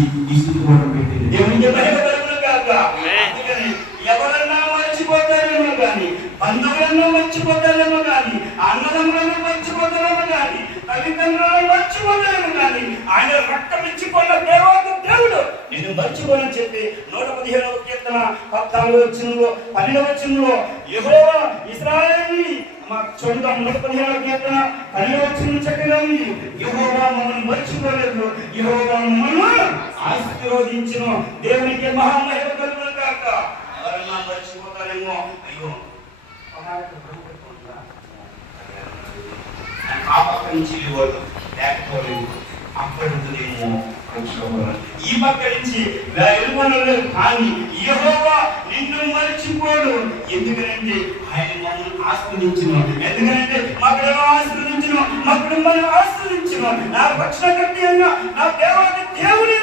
ఈ స్థితి కూడా పెట్టింది. దేవునికి మహిమ కలుగును గాక. అందుకని ఎవరన్నా మర్చిపోతారేమో కానీ, బంధువులను మర్చిపోతారేమో కానీ, అన్నదమ్ములను మర్చిపోతారేమో కానీ, తల్లిదండ్రులను మర్చిపోతారేమో కానీ, ఆయన రక్తం ఇచ్చిపోయిన దేవాది దేవుడు నిన్ను మర్చిపోనని చెప్పి 115వ కీర్తన 14వ వచనంలో 12వ వచనంలో యెహోవా ఇశ్రాయేలుని చూద్దాం. 115వ కీర్తన 12వ వచనం చక్కగా ఉంది. యెహోవా మమ్మల్ని మర్చిపోలేదు, యెహోవా మమ్మల్ని ఆశీర్వదించును. దేవునికి మహామహిమ కలుగును గాక. ఎవరన్నా మర్చిపోతారేమో, అయ్యో ఆ పక్క నుంచి వాళ్ళు లేకపోలేదు, అక్కడ ఉంటుందేమో ఈ పక్క నుంచి వెళ్ళలేదు. కానీ యెహోవా నిన్ను మర్చిపోడు. ఎందుకంటే ఆయన మమ్మల్ని ఆస్వాదించిన, ఎందుకంటే మా ప్రేమ ఆస్వాదించిన, మా కుటుంబాన్ని ఆస్వాదించిన, నా రక్షణ కట్టిన నా దేవాది దేవుని